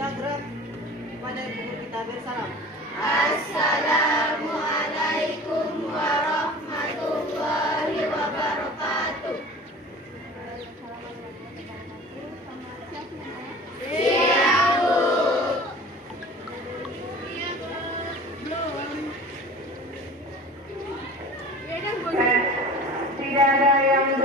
kita gerak pada guru kita bersalam. Assalamualaikum warahmatullahi wabarakatuh. Siap, Bu. Tidak ada yang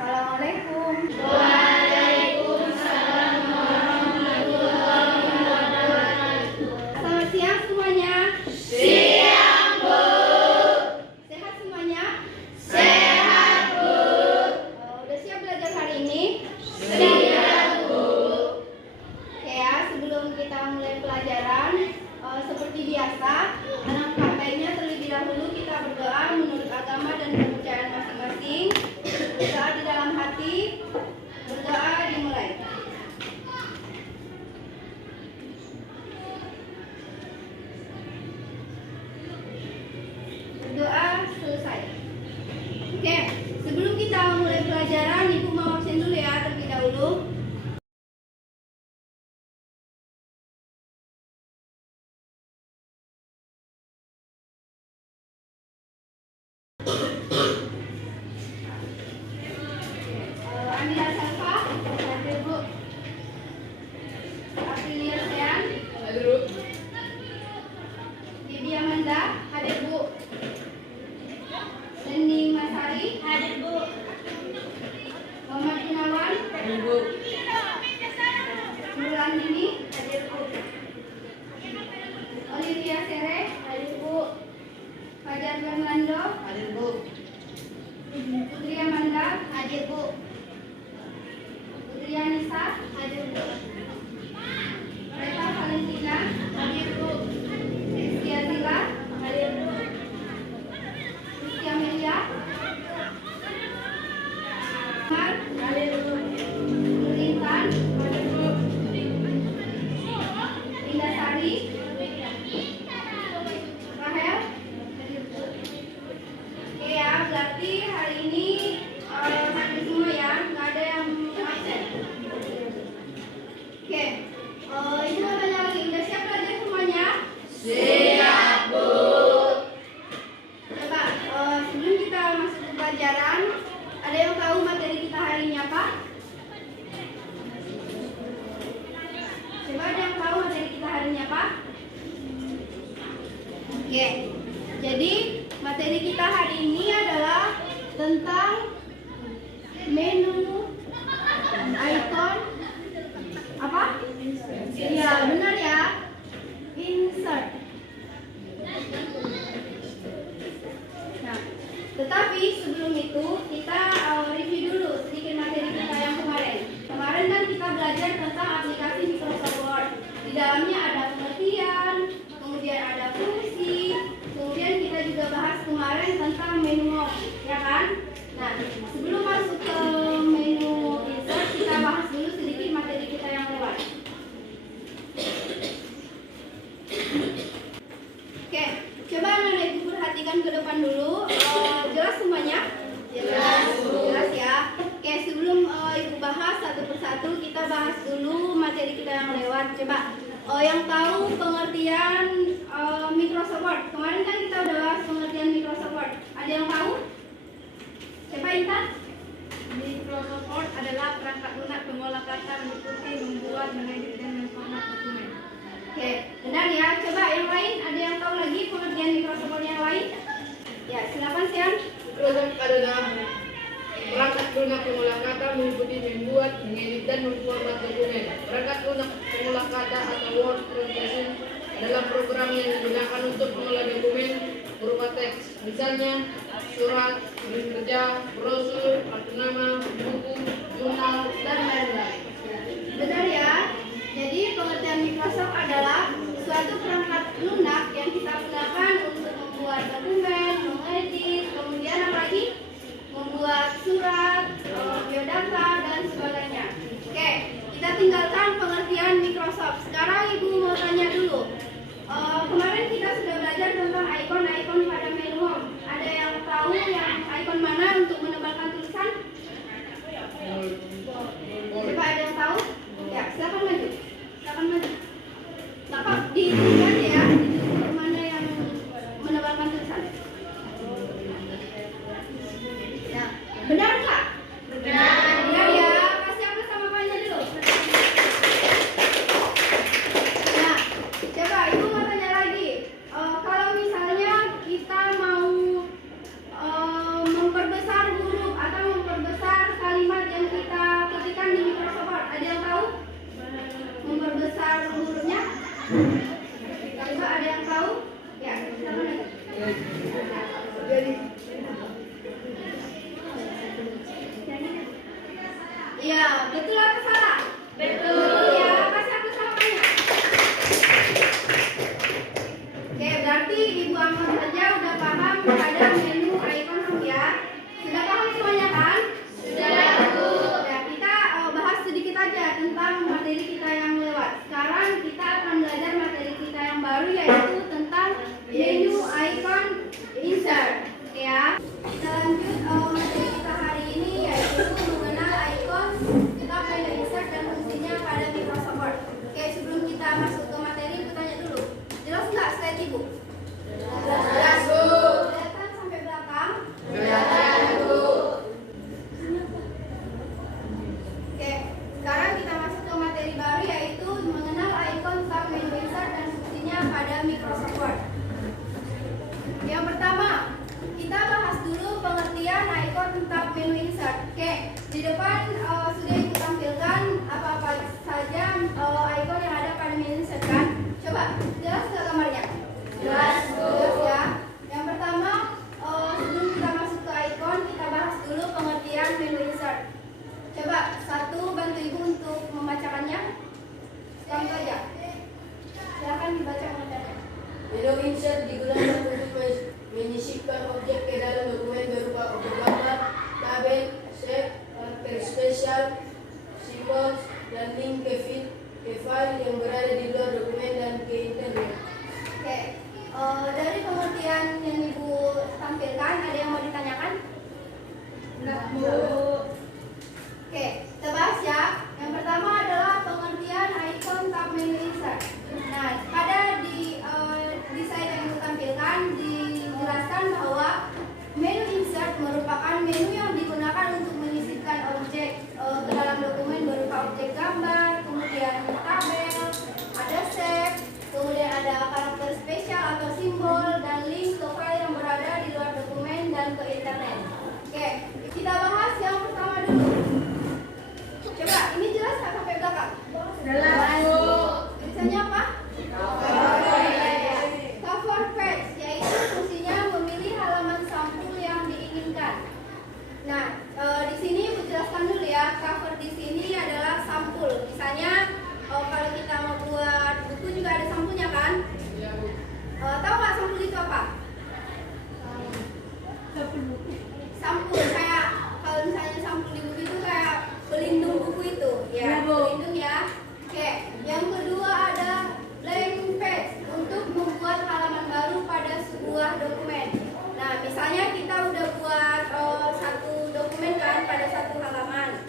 Assalamualaikum. Waalaikumsalam warahmatullahi wabarakatuh. Selamat siang semuanya. Siang, Bu. Sehat semuanya? Sehat, Bu. Udah siap belajar hari ini? Siap, Bu. Oke ya, sebelum kita mulai pelajaran, seperti biasa, alangkah baiknya terlebih dahulu kita berdoa menurut agama dan kepercayaan masing-masing. Berdoa di dalam hati, berdoa dimulai. Berdoa selesai. Oke, sebelum kita mulai pelajaran, Ibu mau absen dulu ya terlebih dahulu. Amira Salva, hadir Bu. Aprilia Sean, hadir Bu. Bibi Amanda, hadir Bu. Seni Masari, hadir Bu. Muhammad Gunawan, hadir Bu. Nurlandini, hadir Bu. Olivia Sere, hadir Bu. Fajar Fernando, Hadir Bu. Putri Amanda, hadir Bu. Putri Anissa, hadir Bu. Reva Valentina, hadir Bu. Rizky Azila, hadir Bu. Rizky Amelia, Mar, hadir Bu. Nurintan, hadir Bu. Indah Sari, Rahel, hadir Bu. Oke ya, berarti hari ini hadir semua ya, nggak ada yang absen. Oke, ini mau tanya lagi, udah siap belajar semuanya? Siap, Bu. Coba, sebelum kita masuk ke pelajaran, ada yang tahu materi kita hari ini apa? Coba ada yang tahu materi kita hari ini apa? Oke, jadi materi kita hari ini adalah tentang menu, icon, apa? Ya, benar ya. Insert. Nah, tetapi sebelum itu kita review dulu sedikit materi kita yang kemarin. Kemarin kan kita belajar tentang aplikasi Microsoft Word. Di dalamnya ada pengertian, kemudian ada fungsi, kemudian kita juga bahas kemarin tentang menu mode, ya kan? Nah, sebelum masuk ke menu insert, kita bahas dulu sedikit materi kita yang lewat. Oke, coba anak-anak ibu perhatikan ke depan dulu. Jelas semuanya? Jelas, Bu. Jelas ya. Oke, sebelum ibu bahas satu persatu, kita bahas dulu materi kita yang lewat. Coba, yang tahu pengertian Microsoft Word. Kemarin kan kita udah bahas pengertian Microsoft Word. Ada yang tahu? Siapa Intan? Microsoft Word adalah perangkat lunak pengolah kata, mengikuti, membuat, mengedit, dan memformat dokumen. Oke, benar ya. Coba yang lain, ada yang tahu lagi pengertian Microsoft Word yang lain? Ya, silakan Sian. Microsoft adalah perangkat lunak pengolah kata, mengikuti, membuat, mengedit, dan memformat dokumen. Perangkat lunak pengolah kata atau word processing adalah program yang digunakan untuk mengolah dokumen berupa teks, misalnya surat, surat kerja, brosur, kartu nama, buku, jurnal, dan lain-lain. Benar ya. Jadi pengertian Microsoft adalah suatu perangkat lunak yang kita gunakan untuk membuat dokumen, mengedit, kemudian apa lagi? Membuat surat, biodata, dan sebagainya. Oke, kita tinggalkan pengertian Microsoft. Sekarang Ibu mau tanya dulu. Kemarin kita sudah belajar tentang icon Ibu Amor saja udah paham pada menu icon home ya. Sudah paham semuanya kan? Sudah, Bu. Ya, kita bahas sedikit aja tentang materi kita yang lewat. Sekarang kita akan belajar materi kita yang baru yaitu tentang menu icon insert. Oke ya. Kita lanjut materi kita hari ini yaitu mengenal icon, kita menu insert dan fungsinya pada Microsoft Word. Oke, sebelum kita masuk ke materi, aku tanya dulu. Jelas nggak slide Ibu? Jelas, Bu. Kelihatan sampai belakang? Kelihatan, Bu. Oke, sekarang kita masuk ke materi baru yaitu mengenal icon tab menu insert dan fungsinya pada Microsoft Word. Yang pertama, kita bahas dulu pengertian icon tab menu insert. Oke, di depan sudah Ibu tampilkan apa-apa saja icon yang ada pada menu insert kan? Coba, jelas nggak gambarnya? Jelas, Bu. Jelas ya. Yang pertama, sebelum kita masuk ke icon, kita bahas dulu pengertian menu insert. Coba satu bantu Ibu untuk membacakannya. Contoh aja. Silakan dibaca pengertiannya. Menu insert digunakan untuk menyisipkan objek ke dalam dokumen berupa objek gambar, tabel, shape, karakter spesial, simbol, dan link ke file yang berada di luar dokumen dan ke internet. Oke, dari pengertian yang Ibu tampilkan, ada yang mau ditanyakan? Enggak, Bu. Oke, kita bahas ya. Yang pertama adalah pengertian icon tab menu insert. Nah, di slide yang Ibu tampilkan dijelaskan bahwa menu insert merupakan menu yang digunakan untuk menyisipkan objek ke dalam dokumen berupa objek gambar, kemudian tabel, ada shape, kemudian ada karakter spesial atau simbol, dan link ke file yang berada di luar dokumen dan ke internet. Oke, kita bahas yang pertama dulu. Coba, ini jelas nggak sampai belakang? Jelas, Bu. Tulisannya apa? Cover page, yaitu fungsinya memilih halaman sampul yang diinginkan. Nah, di sini Ibu jelaskan dulu ya. Cover di sini adalah sampul. Misalnya, kalau kita mau buat buku juga ada sampulnya kan? Iya, Bu. Tahu nggak sampul itu apa? Sampul kayak kalau misalnya sampul di buku itu kayak pelindung buku itu, ya, pelindung ya. Oke, yang kedua ada blank page untuk membuat halaman baru pada sebuah dokumen. Nah, misalnya kita udah buat satu dokumen kan pada satu halaman.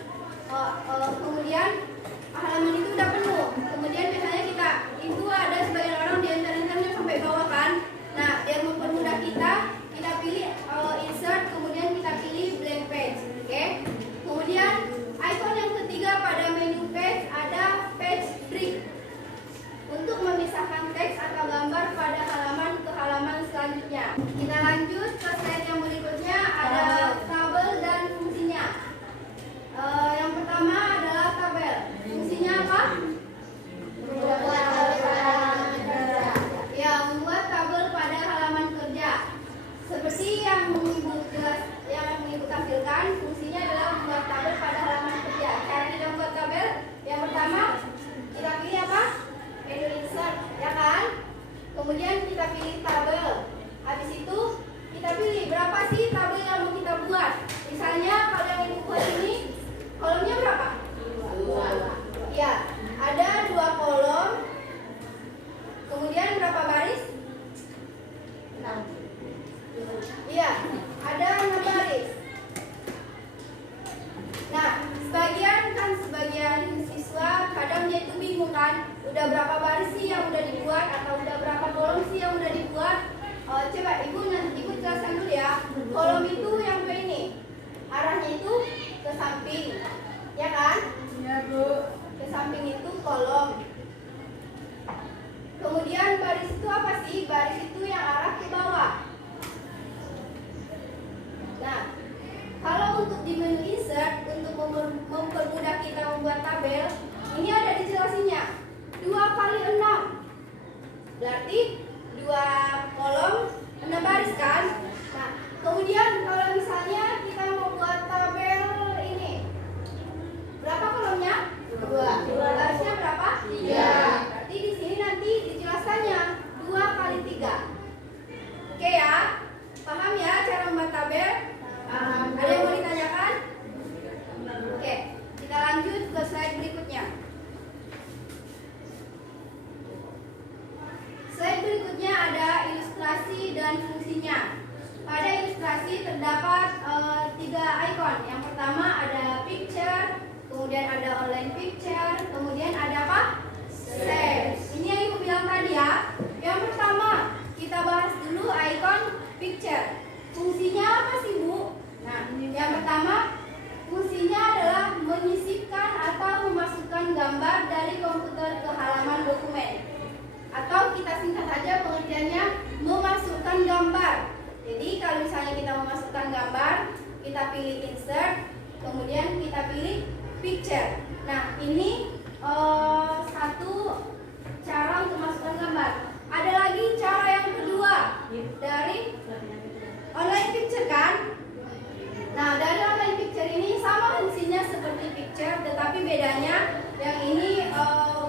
Kemudian halaman itu udah penuh. Kemudian biasanya itu ada sebagian orang di enter-enternya sampai bawah kan. Nah, biar mempermudah kita pilih insert, kemudian kita pilih blank page. Oke. Kemudian icon yang ketiga pada menu page ada page break untuk memisahkan teks atau gambar pada halaman ke halaman selanjutnya. Kita lanjut ke slide yang berikutnya, ada tabel dan fungsinya. Yang pertama adalah tabel. Fungsinya apa? Ya, membuat tabel pada halaman kerja. Seperti yang Ibu tampilkan, fungsinya adalah membuat tabel pada halaman kerja. Cara kita membuat tabel, yang pertama kita pilih apa? Menu insert, ya kan? Kemudian kita pilih tabel. Habis itu kita pilih berapa sih tabel yang mau kita buat. Misalnya kalau yang Ibu buat ini, kolomnya berapa? 2. Ya, ada 2 kolom. Kemudian berapa baris? 6. Iya, ada 6 baris. Nah, sebagian siswa kadang dia itu bingung kan, udah berapa baris sih yang udah dibuat atau udah berapa kolom sih yang udah dibuat. Coba Ibu jelaskan dulu ya. Kolom itu yang ke ini, arahnya itu ke samping, ya kan? Iya, Bu. Ke samping itu kolom. Kemudian baris itu apa sih? Baris itu yang arah ke bawah. Nah, kalau untuk di menu insert, untuk mempermudah kita membuat tabel, ini ada dijelasinnya 2 kali 6. Berarti 2 kolom 6 baris kan? Nah, kemudian kalau misalnya kita mau buat tabel ini, berapa kolomnya? 2. Barisnya berapa? 3. Berarti di sini nanti dijelaskannya 2 kali 3. Oke ya, paham ya cara membuat tabel? Ada yang mau ditanyakan? Oke, kita lanjut ke slide berikutnya. Slide berikutnya ada ilustrasi dan fungsinya. Pada ilustrasi terdapat 3 ikon. Yang pertama ada picture, kemudian ada online picture, kemudian ada apa? Save. Ini yang Ibu bilang tadi ya. Yang pertama kita bahas dulu ikon picture. Fungsinya apa sih Bu? Nah, yang pertama fungsinya adalah menyisipkan atau memasukkan gambar dari komputer ke halaman dokumen. Atau kita singkat saja pengertiannya memasukkan gambar. Jadi kalau misalnya kita memasukkan gambar, kita pilih insert, kemudian kita pilih picture. Nah, ini satu cara untuk masukkan gambar. Ada lagi cara yang kedua dari online picture kan? Nah, dari online picture ini sama fungsinya seperti picture, tetapi bedanya yang ini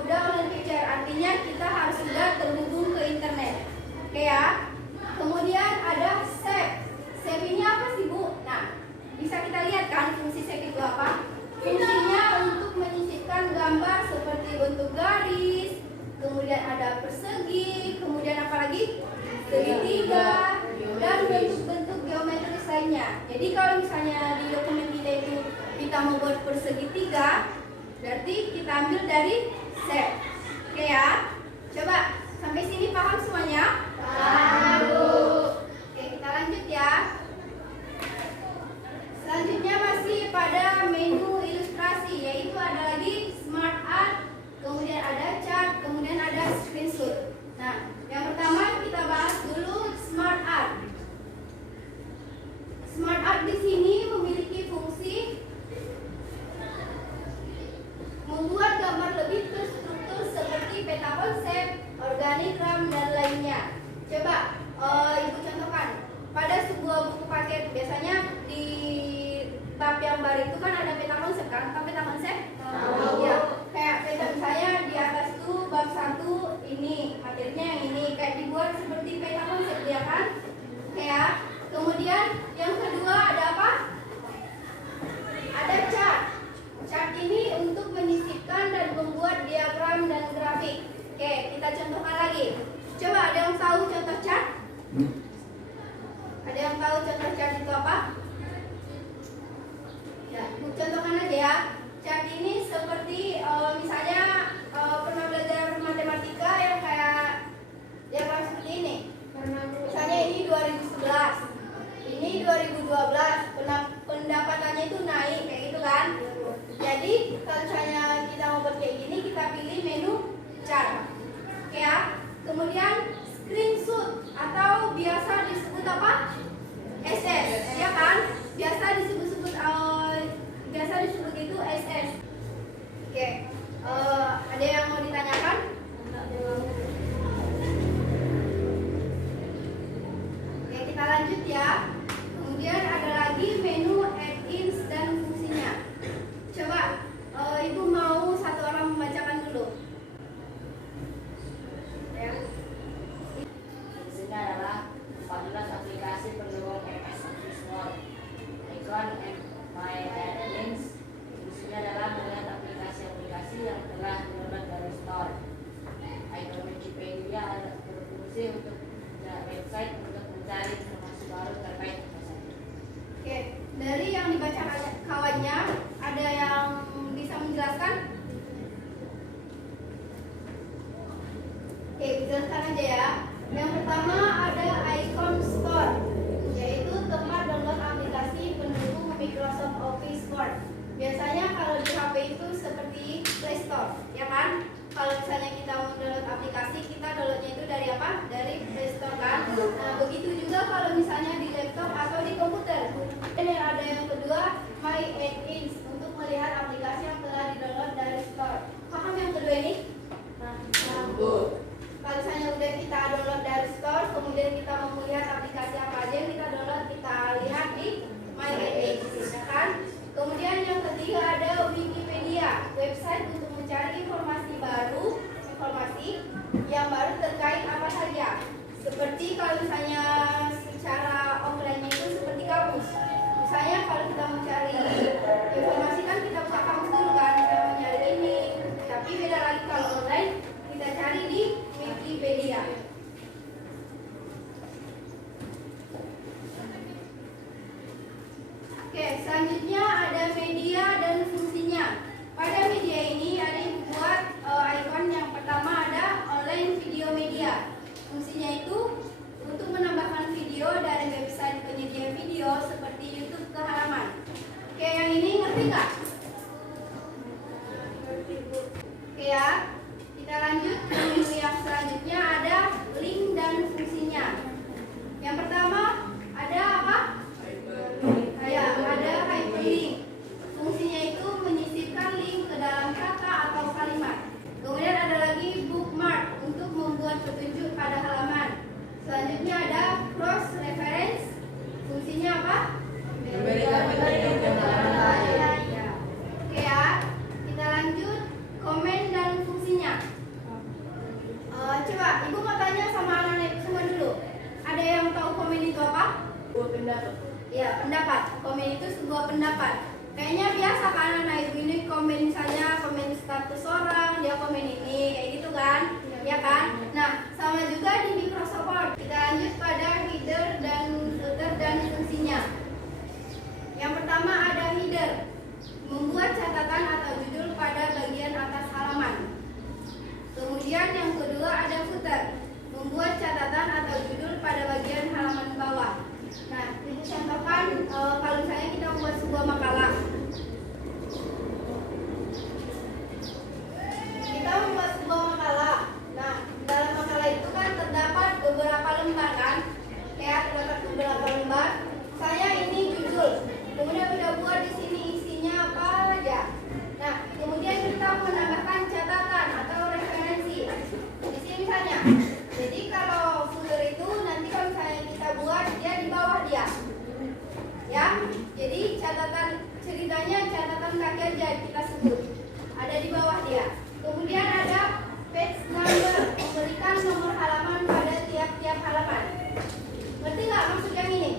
udah online picture, artinya kita harus sudah terhubung ke internet. Oke ya. Kemudian ada save. Save ini apa sih Bu? Nah, bisa kita lihat kan fungsi save itu apa? Fungsinya untuk menyisipkan gambar seperti bentuk garis, kemudian ada persegi, kemudian apa lagi? Segitiga, dan bentuk-bentuk geometris lainnya. Jadi kalau misalnya di dokumen kita itu kita mau buat persegitiga, berarti kita ambil dari save. Oke ya? Coba sampai sini paham semuanya? Paham Bu. Oke, kita lanjut ya. Selanjutnya masih pada menu ilustrasi, yaitu ada lagi smart art, kemudian ada chart, kemudian ada screenshot. Nah, yang pertama kita bahas dulu smart art. Smart art di sini memiliki fungsi membuat gambar lebih terstruktur seperti peta konsep, organigram, dan lainnya. Coba Ibu contohkan. Pada sebuah buku paket, biasanya di bab yang baru itu kan ada peta konsep kan? Tahu peta konsep? Ya, kayak peta misalnya di atas itu bab 1 ini, materinya yang ini, kayak dibuat seperti peta konsep dia kan? Kayak. Kemudian yang kedua ada apa? Ada chart. Chart ini untuk menyisipkan dan membuat diagram dan grafik. Oke, kita contohkan lagi. Coba ada yang tahu contoh chart? Ada yang tahu contoh chart itu apa? Ya, contohkan aja ya. Chart ini seperti misalnya pernah belajar matematika yang kayak diagram seperti ini. Misalnya ini 2011. Ini 2012, pendapatannya itu naik kayak gitu kan. Jadi kalau misalnya kita mau buat kayak gini, kita pilih menu chart. Oke ya. Kemudian screenshot atau biasa disebut apa? SS, ya kan? Biasa disebut itu SS. Oke. Ada yang mau ditanyakan? Oke, kita lanjut ya. Kemudian ada lagi menu add-ins dan fungsinya. Coba Ibu mau satu orang membacakan dulu. Ya. Fungsinya adalah 14 aplikasi pendukung MS Office Word. Ikon My Add-ins. Fungsinya adalah melihat aplikasi-aplikasi yang telah didownload dari store. Ikon Wikipedia berfungsi untuk website untuk mencari informasi baru terkait website. Oke, dari yang dibaca kawannya, ada yang bisa menjelaskan? Oke, jelaskan aja ya. Yang pertama ada icon store, yaitu tempat download aplikasi pendukung Microsoft Office Word. Biasanya kalau di HP itu seperti Play Store, ya kan? Kalau misalnya kita mau download aplikasi, kita downloadnya itu dari apa? Dari Play Store kan? Nah, begitu juga kalau misalnya di laptop atau di komputer. Dan ada yang kedua, My Add-ins, untuk melihat aplikasi yang telah di-download dari store. Paham yang kedua ini? Nah, kalau misalnya udah kita download dari store, kemudian kita mau melihat aplikasi apa aja yang kita download, kita lihat di My Add-ins, ya kan? Kemudian yang ketiga ada Wikipedia, website untuk mencari informasi yang baru terkait apa saja. Seperti kalau misalnya pendapat. Ya, pendapat. Komen itu sebuah pendapat. Kayaknya biasa kan anak ibu ini komen, misalnya komen status orang, dia komen ini, kayak gitu kan? Ya kan? Nah, sama juga di Microsoft Word. Kita lanjut pada header dan footer dan fungsinya. Yang pertama ada header, membuat catatan atau judul pada bagian atas halaman. Kemudian yang kedua ada footer, membuat catatan atau judul pada bagian halaman bawah. Nah, ibu contohkan kalau misalnya kita membuat sebuah makalah. Kita membuat sebuah makalah. Nah, dalam makalah itu kan terdapat beberapa lembar kan? Ya, terdapat beberapa lembar. Saya ini judul. Kemudian udah buat di sini isinya apa aja. Nah, kemudian kita menambahkan catatan atau referensi. Di sini misalnya. Jadi kalau footer itu nanti kalau misalnya kita buat dia di bawah dia. Ya. Jadi catatan ceritanya catatan kaki aja kita sebut. Ada di bawah dia. Kemudian ada page number, memberikan nomor halaman pada tiap-tiap halaman. Ngerti nggak maksud yang ini?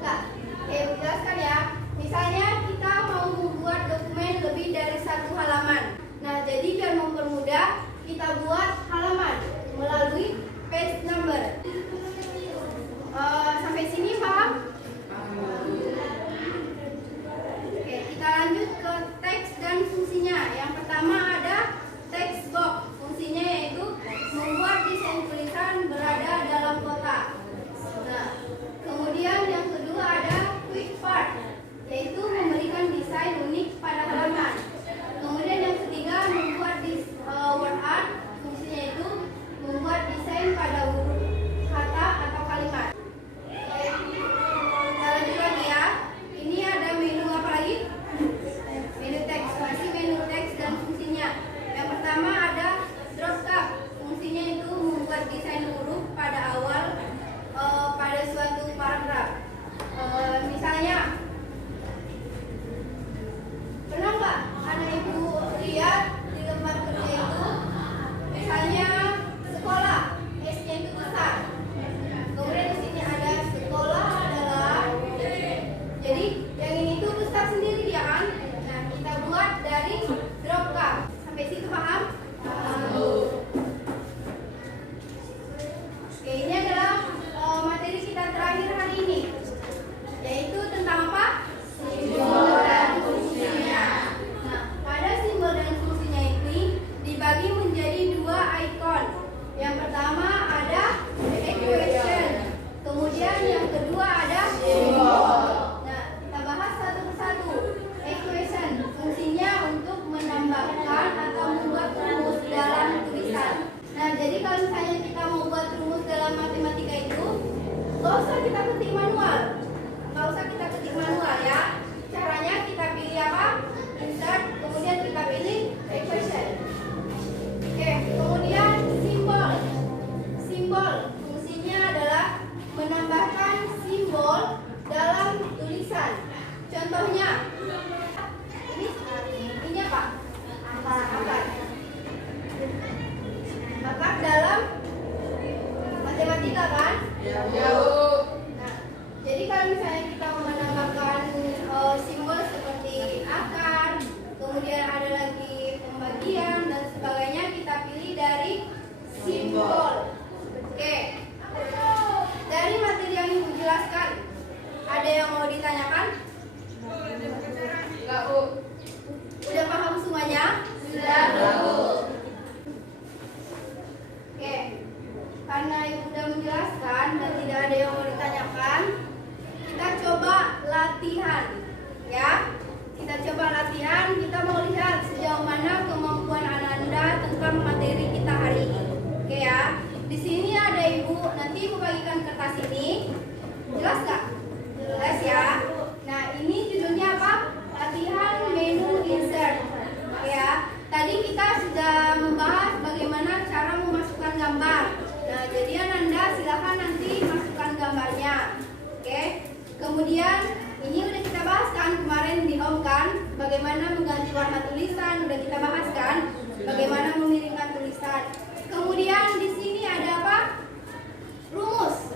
Enggak. Oke, jelaskan ya. Misalnya kita mau membuat dokumen lebih dari 1 halaman. Nah, jadi biar mempermudah, kita buat halaman melalui page number. Sampai sini paham? Oke, kita lanjut ke teks dan fungsinya. Yang pertama ada text box. Fungsinya yaitu membuat desain tulisan berada dalam kotak. Nah, kemudian yang kedua ada quick part, yaitu memberikan desain unik pada halaman. Kemudian yang ketiga membuat word art. Fungsinya itu membuat desain pada huruf, kata atau kalimat. Kita lanjut lagi ya. Ini ada menu apa lagi? Menu teks. Masih menu teks dan fungsinya. Yang pertama ada drop tab. Fungsinya itu membuat desain huruf pada awal pada suatu paragraf. Misalnya, pernah nggak anak ibu lihat di tempat kerja itu, misalnya sekolah, S-nya itu besar. Kemudian di sini ada sekolah adalah, jadi yang ini tuh besar sendiri dia kan. Nah, kita buat dari drop tab. Sampai situ paham? Oke, ini adalah materi kita terakhir hari ini, yaitu tentang apa? Simbol dan fungsinya. Nah, pada simbol dan fungsinya ini dibagi menjadi 2 icon. Yang pertama ada equation, kemudian yang kedua ada simbol. Nah, kita bahas satu persatu. Equation fungsinya untuk menambahkan atau membuat rumus dalam tulisan. Nah, jadi kalau misalnya kita mau buat rumus dalam matematika itu, nggak usah kita ketik manual. Nggak usah kita ketik manual ya. Caranya kita pilih apa? Insert, kemudian kita pilih equation. Oke, kemudian simbol. Simbol fungsinya adalah menambahkan simbol dalam tulisan. Contohnya, ini apa? Angka. Angka dalam matematika kan? Nah, jadi kalau misalnya kita mau menambahkan simbol seperti akar, kemudian ada lagi pembagian dan sebagainya, kita pilih dari simbol. Oke. Dari materi yang ibu jelaskan, ada yang mau ditanyakan? Enggak, Bu. Udah paham semuanya? Sudah, Bu. Oke. Karena ibu sudah menjelaskan dan tidak ada yang mau ditanyakan, kita coba latihan. Ya. Kita coba latihan, kita mau lihat sejauh mana kemampuan Anda tentang materi kita hari ini. Oke ya. Di sini ada ibu, nanti ibu bagikan kertas ini. Jelas nggak? Jelas ya. Nah, ini judulnya apa? Latihan menu insert. Ya. Tadi kita sudah membahas bagaimana cara memasukkan gambar. Nah, jadi Anda silakan nanti masukkan gambarnya. Oke. Kemudian ini udah kita bahas kan kemarin di home kan, bagaimana mengganti warna tulisan, udah kita bahas kan, bagaimana memiringkan tulisan. Kemudian di sini ada apa? Rumus.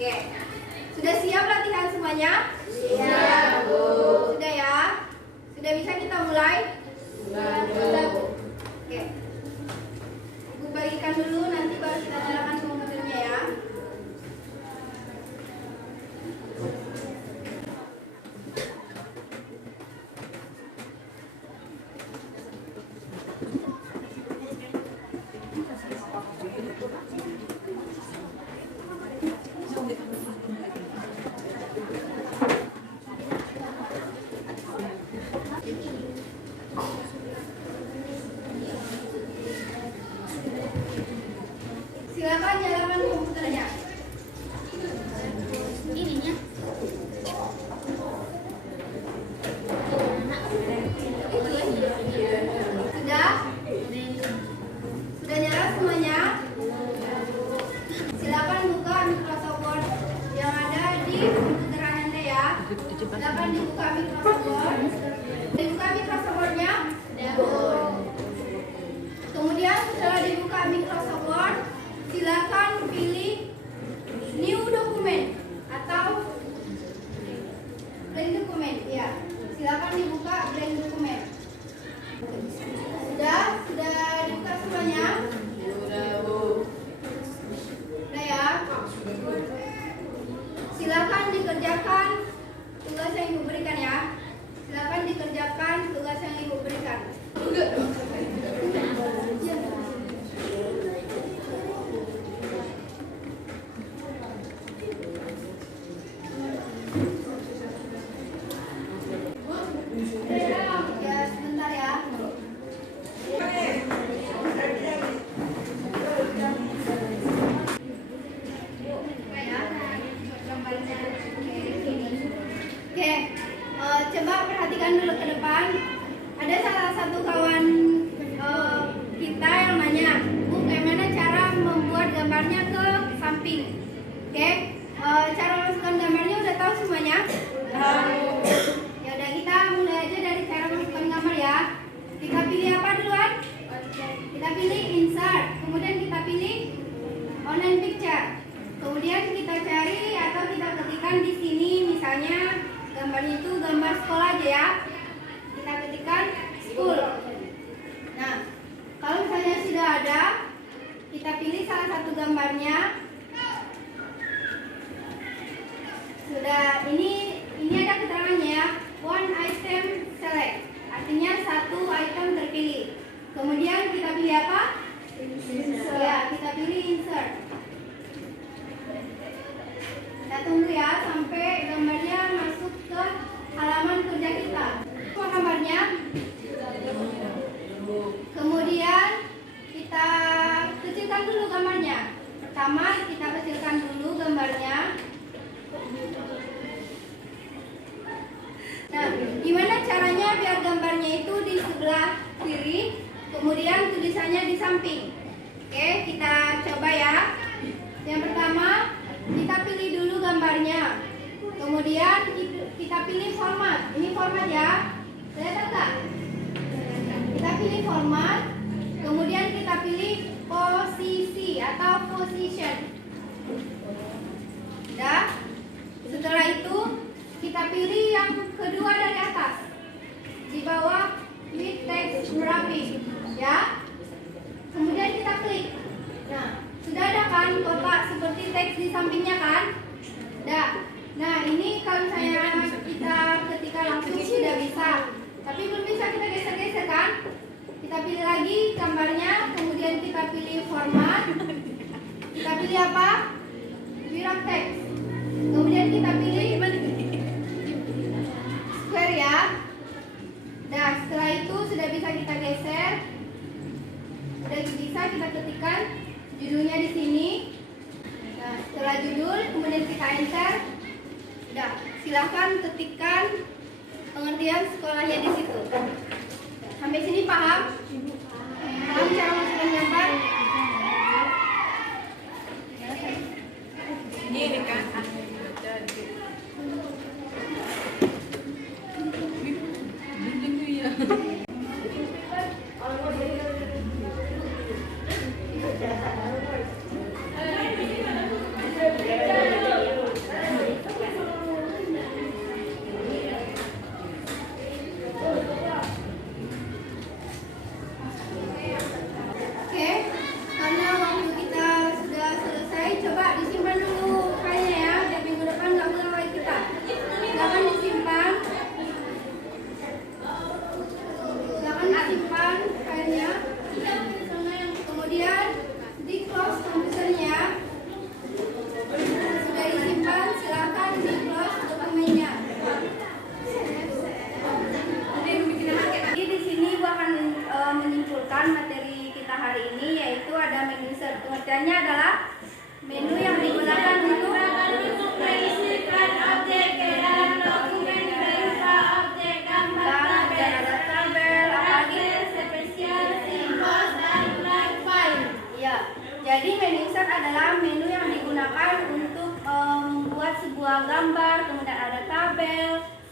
Oke. Sudah siap latihan semuanya? Siap, Bu. Sudah ya? Sudah bisa kita mulai? Sudah, Bu. Oke. Ibu bagikan dulu, nanti baru kita nyalakan komputernya ya. Silakan nyalakan komputernya. Ininya. Sudah? Sudah nyala semuanya? Silakan buka Microsoft Word yang ada di komputer Anda ya. Silakan dibuka Microsoft Word. Dibuka Microsoft Word-nya. Kemudian setelah dibuka Microsoft Word, silakan pilih New Document atau Blank Document. Ya, silakan dibuka Blank Document. Sudah dibuka semuanya? Sudah, Bu. Sudah ya? Silakan dikerjakan tugas yang Ibu berikan ya. Silakan dikerjakan tugas yang Ibu berikan. Ya, sebentar ya. Oke, coba perhatikan dulu ke depan. Ada salah satu kawan kita yang nanya, Bu, bagaimana cara membuat gambarnya ke samping? Oke, cara masukkan gambarnya udah tahu semuanya? Ya udah, kita mulai aja dari cara masukkan gambar ya. Kita pilih apa duluan? Kita pilih insert, kemudian kita pilih online picture. Kemudian kita cari atau kita ketikkan di sini, misalnya gambarnya itu gambar sekolah aja ya. Kita ketikkan school. Nah, kalau misalnya sudah ada, kita pilih salah satu gambarnya. Sudah, ini ada keterangannya ya. One item select, artinya satu item terpilih. Kemudian kita pilih apa? Insert. Ya, kita pilih insert. Kita tunggu ya sampai gambarnya masuk ke halaman kerja kita. Gambarnya. Kemudian kita kecilkan dulu gambarnya. Pertama kita kecilkan dulu gambarnya. Nah, gimana caranya biar gambarnya itu di sebelah kiri, kemudian tulisannya di samping? Oke, kita coba ya. Yang pertama, kita pilih dulu gambarnya. Kemudian kita pilih format. Ini format ya. Kelihatan nggak? Kita pilih format. Kemudian kita pilih posisi atau position. Sudah. Setelah itu kita pilih yang kedua dari atas. Di bawah with text wrapping. Ya. Kemudian kita klik. Nah, sudah ada kan kotak seperti teks di sampingnya kan? Sudah. Nah, ini kalau misalnya kita ketika langsung sudah bisa. Tapi belum bisa, kita geser-geser kan? Kita pilih lagi gambarnya, kemudian kita pilih format. Kita pilih apa? Wrap text. Kemudian kita pilih square ya. Nah, setelah itu sudah bisa kita geser. Sudah bisa kita ketikkan judulnya di sini. Nah, setelah judul, kemudian kita enter. Sudah, silakan ketikkan pengertian sekolahnya di situ. Sampai sini paham? Paham cara masukkan gambar? Ini kan. Pengertiannya adalah menu yang digunakan untuk menyisipkan objek ke dalam dokumen berupa objek gambar, dan ada tabel, apalagi spesial, simbol, dan blank file. Ya, jadi menu insert adalah menu yang digunakan untuk membuat sebuah gambar, kemudian ada tabel,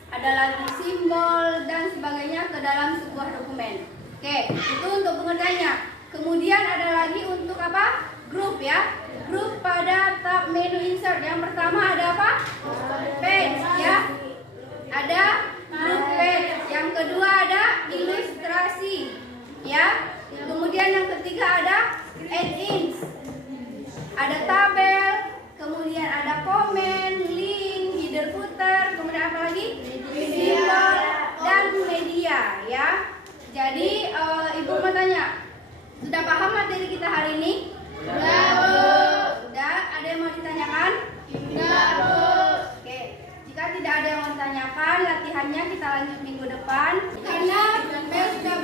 ada lagi simbol dan sebagainya ke dalam sebuah dokumen. Oke, itu untuk pengertiannya. Kemudian ada lagi untuk apa? Grup ya. Grup pada tab menu insert. Yang pertama ada apa? Page ya. Ada grup page. Yang kedua ada ilustrasi ya. Kemudian yang ketiga ada add-ins. Ada tabel, kemudian ada komen, link, header footer, kemudian apa lagi? Simbol dan media ya. Jadi ibu mau tanya, sudah paham materi kita hari ini? Sudah, Bu. Sudah, ada yang mau ditanyakan? Sudah, Bu. Oke, jika tidak ada yang mau ditanyakan, latihannya kita lanjut minggu depan. Karena bel sudah